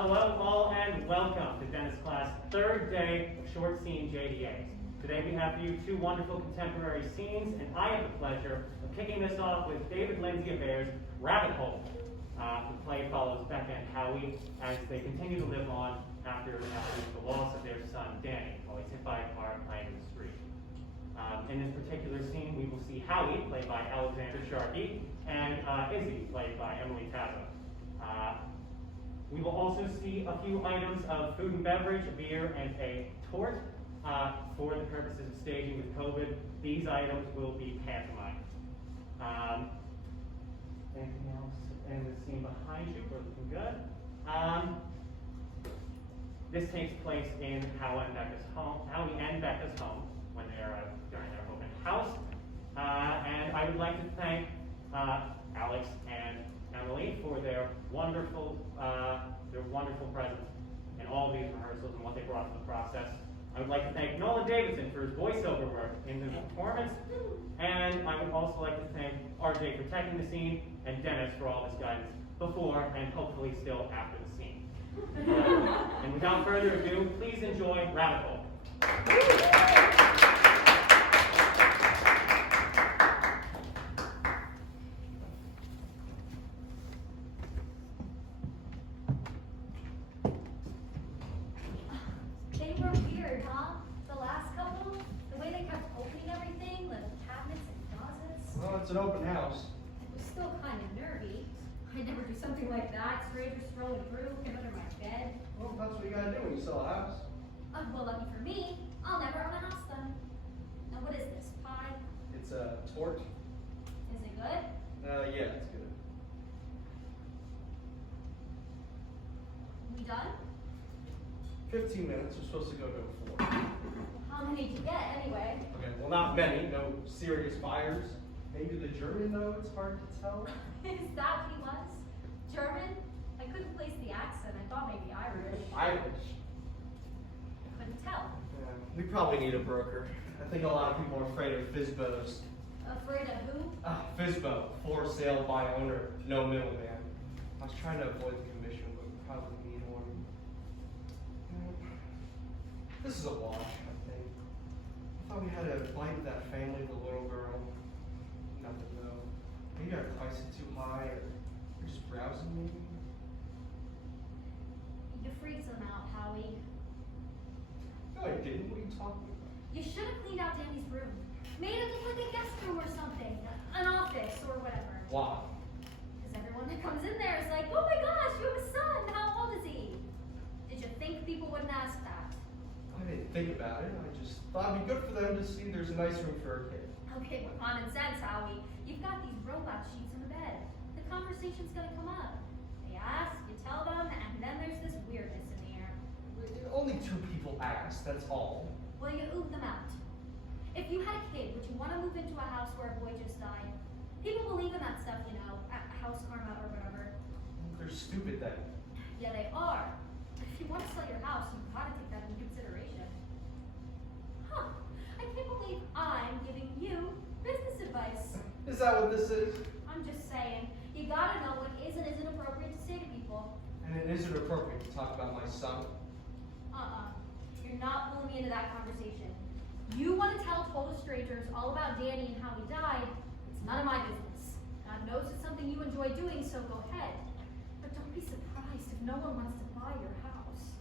Hello all and welcome to Dennis class third day of short scene JDAs. Today we have for you two wonderful contemporary scenes, and I have the pleasure of kicking this off with David Lindsay Abair's Rabbit Hole. The play follows Becca and Howie as they continue to live on after the loss of their son Danny while he's hit by a car playing in the street. In this particular scene we will see Howie, played by Alexander Sharkey, and Izzy, played by Tazza. We will also see a few items of food and beverage, a beer, and a tort. For the purposes of staging with COVID, these items will be pantomime. Anything else in the scene behind you? We're looking good. This takes place in Howie and Becca's home when they're during their open house. And I would like to thank Alex and Emily for their wonderful presence in all of these rehearsals and what they brought to the process. I would like to thank Nolan Davidson for his voiceover work in this performance, and I would also like to thank RJ for teching the scene, and Dennis for all his guidance before and hopefully still after the scene. And without further ado, please enjoy Rabbit Hole. They were weird, huh? The last couple? The way they kept opening everything, the cabinets and closets. Well, it's an open house. It was still kind of nervy. I'd never do something like that. Strangers strolling through, came under my bed. Well, that's what you gotta do when you sell a house. Well, lucky for me, I'll never own a house then. Now, what is this? Pie? It's a tort. Is it good? Yeah, it's good. We done? 15 minutes. We're supposed to go to 4. How many did you get anyway? Okay, well, not many. No serious fires. Maybe the German, though, it's hard to tell. Is that what he was? German? I couldn't place the accent. I thought maybe Irish. Irish. I couldn't tell. Yeah, we probably need a broker. I think a lot of people are afraid of FSBOs. Afraid of who? FSBO, for sale by owner, no middleman. I was trying to avoid the commission, but we probably need one. This is a wash, I think. I thought we had a bite of that family, the little girl. Nothing though. Maybe I priced it too high, or you're just browsing maybe? You freaked them out, Howie. No, I didn't. What are you talking about? You should have cleaned out Danny's room. Made it look like a guest room or something. An office or whatever. Why? Because everyone that comes in there is like, oh my gosh, you have a son. How old is he? Did you think people wouldn't ask that? I didn't think about it. I just thought it'd be good for them to see there's a nice room for a kid. Okay, well, common sense, Howie. You've got these robot sheets in the bed. The conversation's gonna come up. They ask, you tell them, and then there's this weirdness in the air. Only 2 people asked, that's all. Well, you ooh them out. If you had a kid, would you want to move into a house where a boy just died? People believe in that stuff, you know, house karma or whatever. They're stupid then. Yeah, they are. If you want to sell your house, you've got to take that into consideration. Huh. I can't believe I'm giving you business advice. Is that what this is? I'm just saying, you gotta know what is and isn't appropriate to say to people. And it isn't appropriate to talk about my son. You're not pulling me into that conversation. You want to tell total strangers all about Danny and how he died, it's none of my business. God knows it's something you enjoy doing, so go ahead. But don't be surprised if no one wants to buy your house.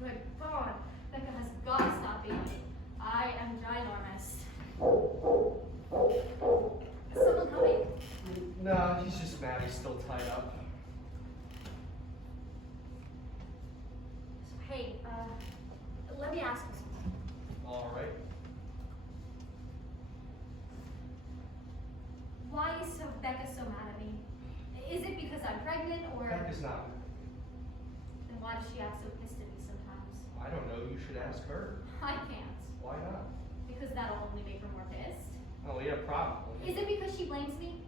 Good God, Becca has got to stop baby. I am ginormous. Is someone coming? No, he's just mad he's still tied up. Hey, let me ask you something. All right. Why is Becca so mad at me? Is it because I'm pregnant, or? Becca's not. Then why does she act so pissed at me sometimes? I don't know. You should ask her. I can't. Why not? Because that'll only make her more pissed. Oh, yeah, probably. Is it because she blames me?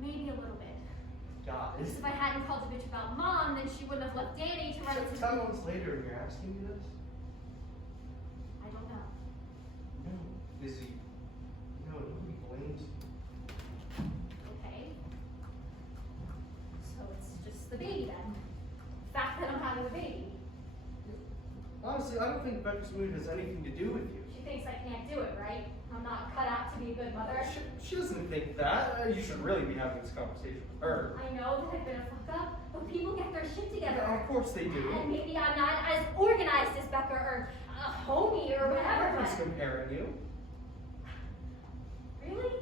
Maybe a little bit. God, Because if I hadn't called a bitch about Mom, then she wouldn't have left Danny to run into 10 months later and you're asking me this? I don't know. No, Izzy. No, nobody blames you. Okay. So it's just the honestly, I don't think Becca's mood has anything to do with you. She thinks I can't do it, right? I'm not cut out to be a good mother. She doesn't think that. You should really be having this conversation with her. I know that I've been a fuck up, but people get their shit together. Yeah, of course they do. And maybe I'm not as organized as Becca or Homie or whatever, Nobody's but... comparing you. Really?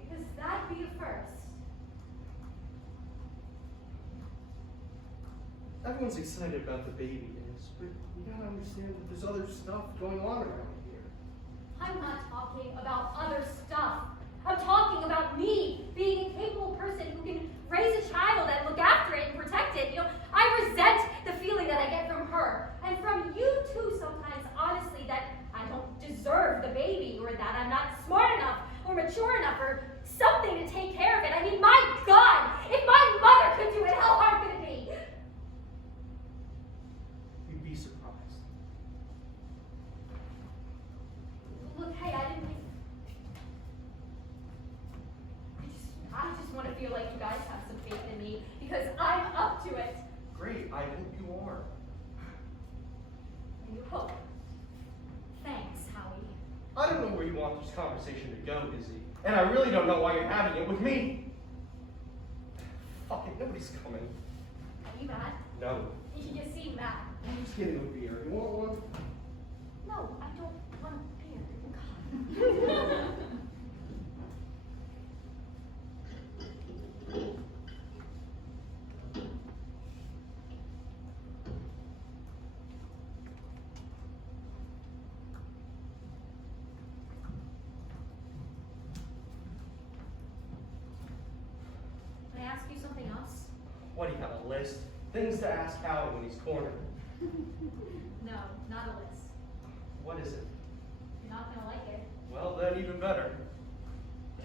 Because that'd be a first. Everyone's excited about the baby is, but you gotta understand that there's other stuff going on around here. I'm not talking about other stuff. I'm talking about me being a capable person who can raise a child and look after it and protect it. You know, I resent the feeling that I get from her and from you too sometimes, honestly, that I don't deserve the baby or that I'm not smart enough or mature enough or something to take care of it. I mean, my God, if my mother could do it, how hard could it be? You'd be surprised. Look, hey, I didn't mean... I just want to feel like you guys have some faith in me because I'm up to it. Great, I hope you are. And you hope. Thanks, Howie. I don't know where you want this conversation to go, Izzy. And I really don't know why you're having it with me. Fuck it, nobody's coming. Are you mad? No. You seem mad. I'm just getting a beer. You want one? No, I don't want beer. God. Can I ask you something else? What, do you have a list? Things to ask Howie when he's cornered. No, not a list. What is it? You're not gonna like it. Well, then even better.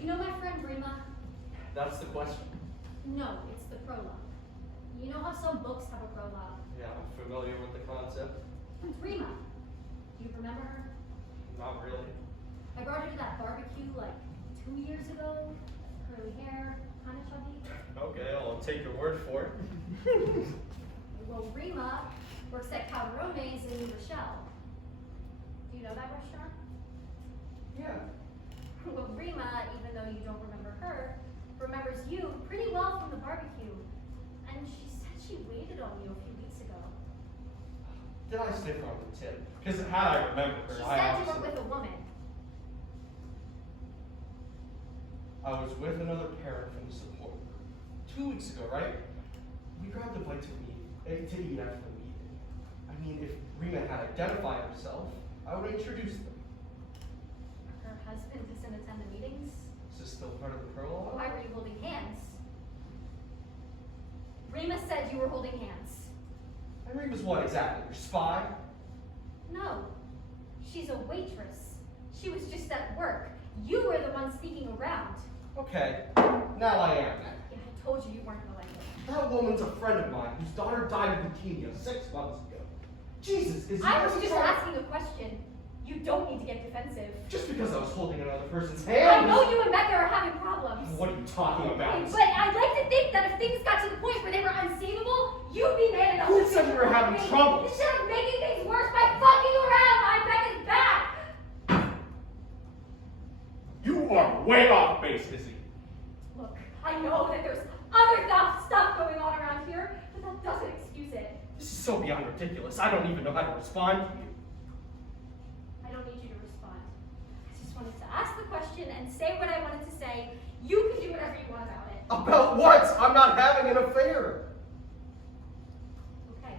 You know my friend Rima? That's the question. No, it's the prologue. You know how some books have a prologue? Yeah, I'm familiar with the concept. It's Rima. Do you remember her? Not really. I brought her to that barbecue like 2 years ago. Curly hair, kind of chubby. Okay, I'll take your word for it. Well, Rima works at Calderone's in New Rochelle. Do you know that restaurant? Yeah. Well, Rima, even though you don't remember her, remembers you pretty well from the barbecue. And she said she waited on you a few weeks ago. Did I sniff on the tip? Because had I remembered her, She I said you obviously... were with a woman. I was with another parent from the support group. 2 weeks ago, right? We grabbed a bite to eat after the meeting. I mean, if Rima had identified herself, I would have introduced them. Her husband doesn't attend the meetings. Is this still part of the prologue? Why were you holding hands? Rima said you were holding hands. And Rima's what exactly? Your spy? No, she's a waitress. She was just at work. You were the one sneaking around. Okay, now I am. Yeah, I told you you weren't gonna like it. That woman's a friend of mine whose daughter died of leukemia 6 months ago. Jesus, is I was just asking a question. You don't need to get defensive. Just because I was holding another person's I hand? know you and Becca are having problems. What are you talking about? But I'd like to think that if things got to the point where they were unsavable, you'd be man enough Who to said we were having me. trouble? Instead of making things worse by fucking around behind Becca's back. You are way off base, Izzy. Look, I know that there's other stuff going on around here, but that doesn't excuse it. This is so beyond ridiculous. I don't even know how to respond to you. I don't need you to respond. I just wanted to ask the question and say what I wanted to say. You can do whatever you want about it. About what? I'm not having an affair. Okay.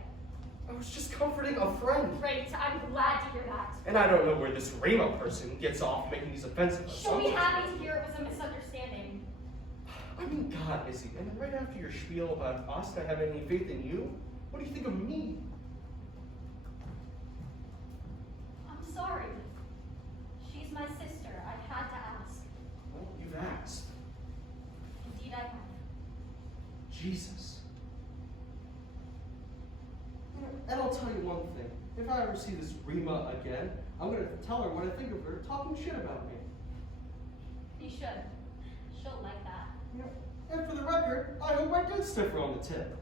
I was just comforting a friend. Great. I'm glad to hear that. And I don't know where this Rima person gets off making these offensive She'll be assumptions. happy to hear it was a misunderstanding. I mean, God, Izzy, and right after your spiel about us not having any faith in you, what do you think of me? I'm sorry. She's my sister. I had to ask. Well, you've asked. Indeed, I have. Jesus. And I'll tell you one thing. If I ever see this Rima again, I'm going to tell her what I think of her talking shit about me. You should. She'll like that. And for the record, I hope I did sniff her on the tip.